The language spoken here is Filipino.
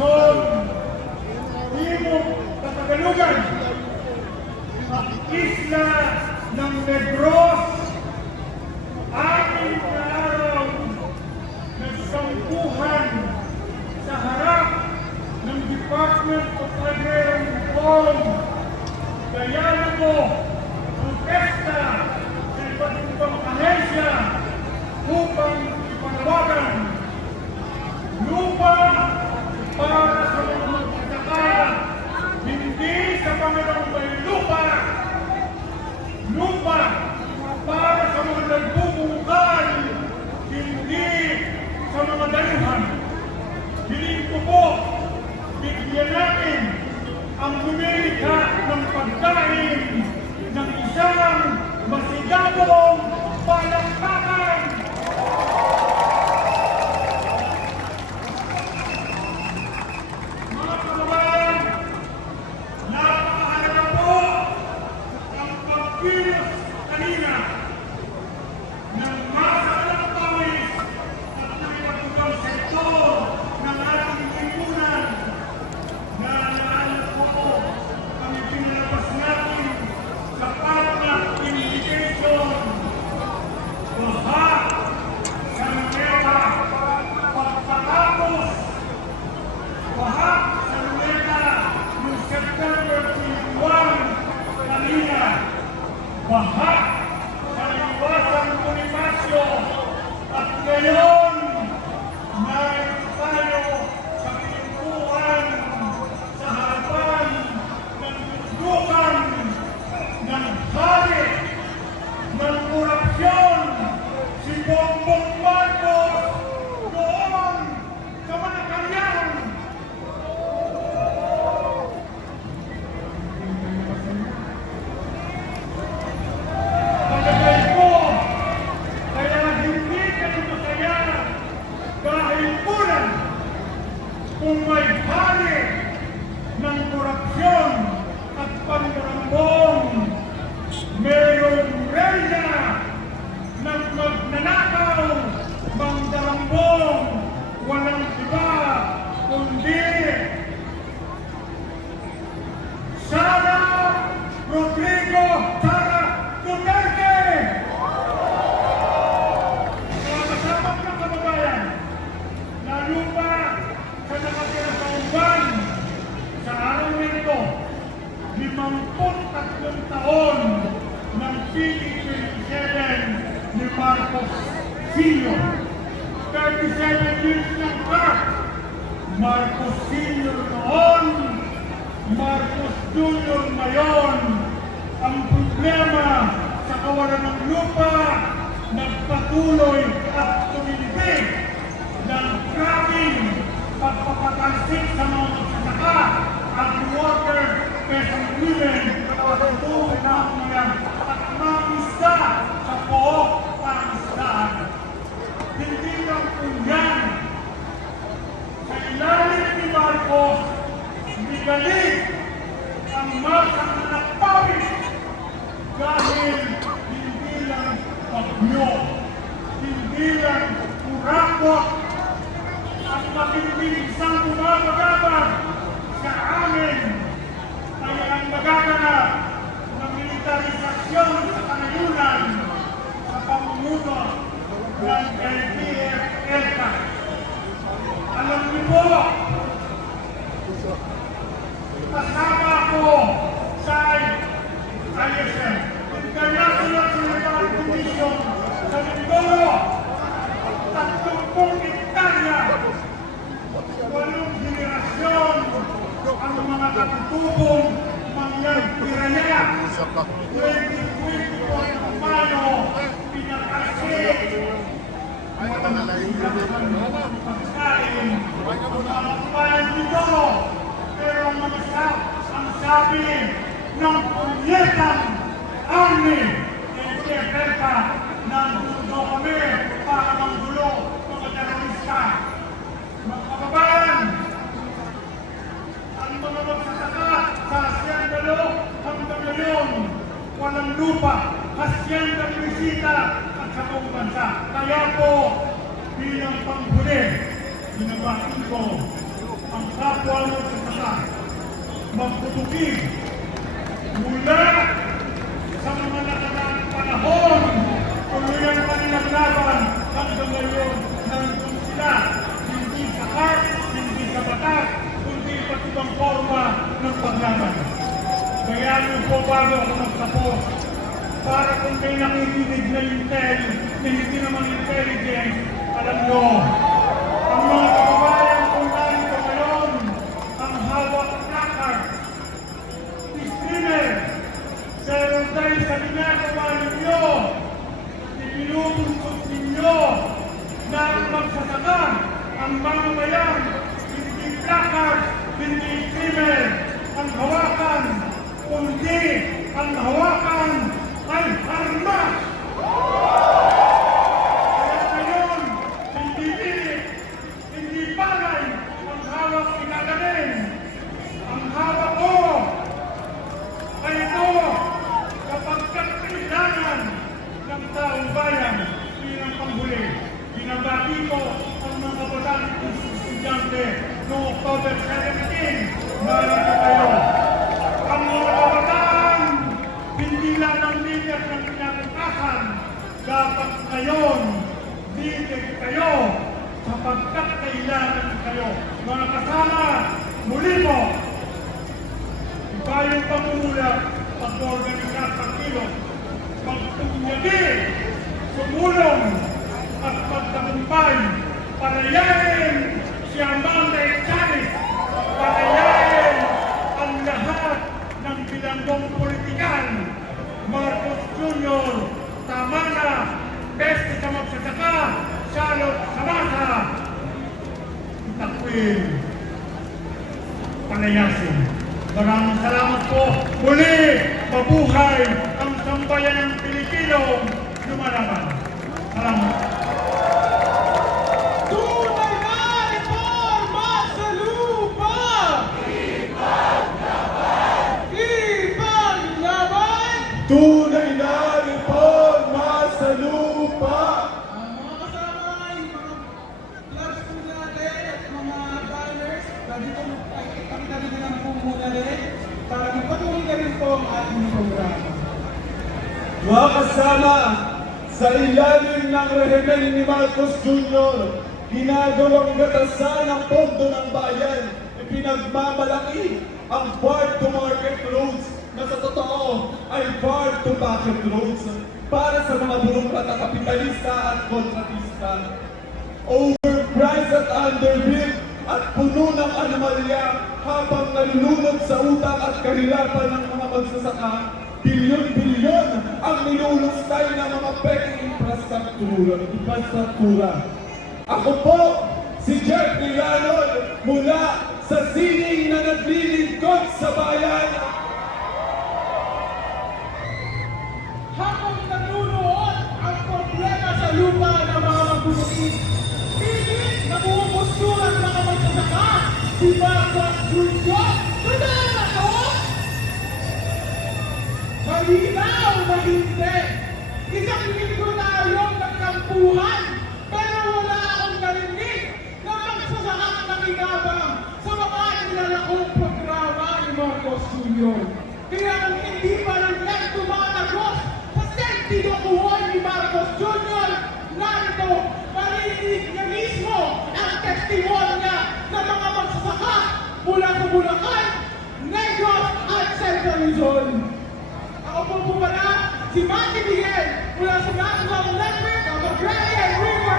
Luzon, Timog Katagalugan, at isla ng Negros, anim na araw nagsampuhan sa harap ng Department of Agrarian Reform. Kaya po, protesta sa iba't ibang ahensya upang ipanawagan lupa para sa mga magsasaka, hindi sa Panginoong may lupa. Lupa para sa mga nagbubungkal, hindi sa mga dayuhan. Hiling ko po, bigyan natin ang lumilikha ng pagkain ng isang masigabong palakpakan. Mga kababayan, napakahalaga po ang pagkilos kanina ng masa ng pawis at ng iba't ibang sektor ng ating lipunan. Naalala ko ang ipinalabas natin sa Partner Invitation. Baha sa Luneta, pagkatapos baha sa Luneta noong September 21 kanina. Baha sa Liwasan Bonifacio at ngayon may tayo sa pintuan sa harapan ng dudukan ng hari ng korupsyon, si Bongbong Marcos doon sa Malacanang. Palagay ko, kaya hindi kayo masaya dahil una, kung may hari ng korupsyon at pandarambong, mayroong reyna ng magnanakaw, mandarambong, walang iba kundi Sara Rodrigo Sara Duterte. Mga kasama ng kababayan, lalo pa sa nakatira sa uban, sa araw nito, 53 taon ng PE27 ni Marcos Sr. 37 years ng crack. Marcos Sr. noon, Marcos Jr. ngayon. Ang problema sa kawalan ng lupa, nagpatuloy at tumindig ng grabbing pagpapatalsik sa mga magsasaka, agri-worker, peasant women, patuloy na mga at mga isda sa pook pangisdaan. Hindi lang po yan. Sa ilalim ni Marcos, bigalig ang masang nakapawis dahil hindi lang bagyo, hindi lang kurakot at matinding isang bumabagabag sa amin ay ang magaganap ng militarisasyon sa kanayunan sa pamumuno ng LTF-ELTA. Alam niyo po, kasama ako sa ISM, International Military Commission sa Mindoro, 30 hektarya, 8 henerasyon ang mga katutubong mangyagpiraya. 2024 ng Mayo, pinakasik ang pagkain ang mga kabayan dito. Pero ang sabi ng punyetang army, LTF-ELTA, nandito kami para manggulo mga terorista. Mga kababayan, ang mga magsasaka sa Hacienda hanggang ngayon, walang lupa, Hacienda Visita at sa buong bansa. Kaya po, bilang panghuli, binabati ko ang kapwa magsasaka. Magputugig mula sa mga nakaraang panahon, tuloy ang kanilang laban hanggang ngayon nandun sila, hindi sa heart, hindi sa batas, kundi iba't ibang forma ng paglaban. Kaya niyo po bago ako magtapos, para kung may nakikinig na intel na hindi naman intelligent, alam nyo, ang mga kababayan kung narito ngayon, ang hawak placard, screamer, pero dahil sa ginagawa ninyo, ipinubusot ninyo na ang magsasaka, ang mamamayan, hindi placard, hindi screamer, ang hawakan, kundi ang hawakan ay armas. Kaya ngayon, hindi pilit, hindi palay, ang hawak inagaling. Ang hawak ko ay ito kapag kailangan ng taong bayan bilang panghuli. Binabati ko ang mga kabataan ng estudyante noong October 17, narito kayo. Ang mga kabataan, hindi lang ang lider ng kinabukasan, dapat ngayon, lider kayo sapagkat kailangan kayo. Mga kasama, muli mo, iba yung pamumulat, pag-organisa sa kilos, pagtunyagi, sumulong, at pagtagumpay, palayain si Amanda Echanez, palayain ang lahat ng bilanggong politikal. Marcos Jr., tama na, beste sa magsasaka, salot sa masa. Takwil, palayasin. Maraming salamat po. Muli, mabuhay ang sambayan ng Pilipinong lumalaban. Salamat. Tunay na reforma sa lupa! Ipaglaban! Tunay na reforma sa lupa! Mga kasama, yung mga flags po natin at mga banners, dito pakikita rin ang po muna rin para magpatuloy na rin po ang ating programa. Mga kasama, sa ilalim ng rehimen ni Marcos Jr., ginagawang gatasan ang pondo ng bayan, ipinagmamalaki ang farm-to-market roads na sa totoo ay farm-to-market roads para sa mga burokrata, kapitalista at kontratista. Overpriced at underbuilt at puno ng anomalya habang nalulunod sa utang at kahirapan ng mga magsasaka, bilyon-bilyon ang nilulustay ng mga peking infrastruktura. Ako po, si Jeffrey Lanon, mula sa sining na naglilingkod sa bayan. Habang nanunood ang problema sa lupa ng mga magbubukid, pilit na bumubusto ang mga magsasaka, si Marcos Jr. Totoo na to? Malinaw na hindi. Isang linggo tayong nagkampuhan, pero wala akong narinig na magsasaka ang nakikabang sa mga nilalakong programa ni Marcos Jr. Kaya kung hindi pa rin yan tumatagos sa sentido buhay ni Marcos Jr., narito, maririnig niya mismo ang testimonya ng mga magsasaka mula sa Bulacan, Negros at Central Luzon. Ako po pala si Manny Miguel mula sa National Network of Agrarian River